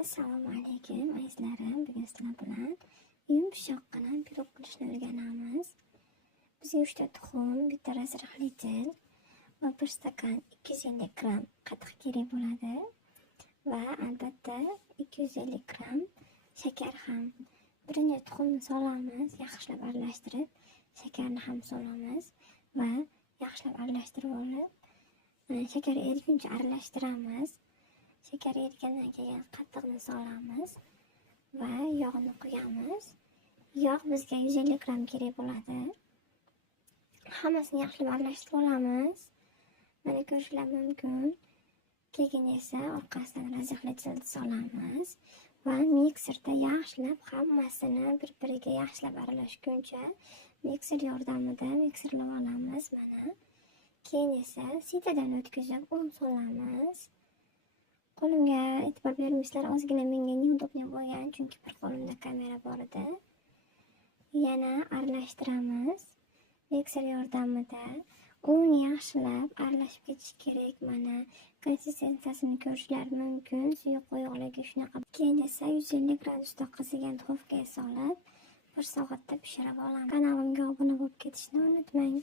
Assalomu alaykum azizlarim. Bugun sizlar bilan yumshoqqina pirog qilishni o'rganamiz. Bizga 3 ta tuxum, bitta razrahli til va 1 stakan 250 gram qatiq kerak bo'ladi va albatta 250 gram shakar ham. Birinchi tuxumni solamiz, yaxshilab aralashtirib, shakarni ham solamiz va yaxshilab aralashtirib olib, shakar eriguncha aralashtiramiz. Shakar erigandan keyin qatiqni solamiz va yog'ni quyamiz. Yog' bizga 150 gram kerak bo'ladi. Hammasini yaxshilab aralashtirib olamiz. Mana ko'rishingiz mumkin. Keyin esa orqasidan razrahli tilni solamiz va mikserda yaxshilab hammasini bir-biriga yaxshilab aralashguncha mikser yordamida mikserlab olamiz. Mana. Keyin esa sitadan o'tkazib un solamiz. Qo'limga e'tibor bermaysizlar, ozgina menga neudobniy bo'lgan, chunki bir qo'limda kamera bor edi. Yana aralashtiramiz. Mikser yordamida un yaxshilab aralashib ketishi kerak. Mana konsistensiyasini ko'rishingiz mumkin. Suvi quyuqligi shunaqa. Keyin esa 150 gradusda qizigan duxovkaga solib 1 soatda pishirib olamiz. Kanalimga obuna bo'lib ketishni unutmang.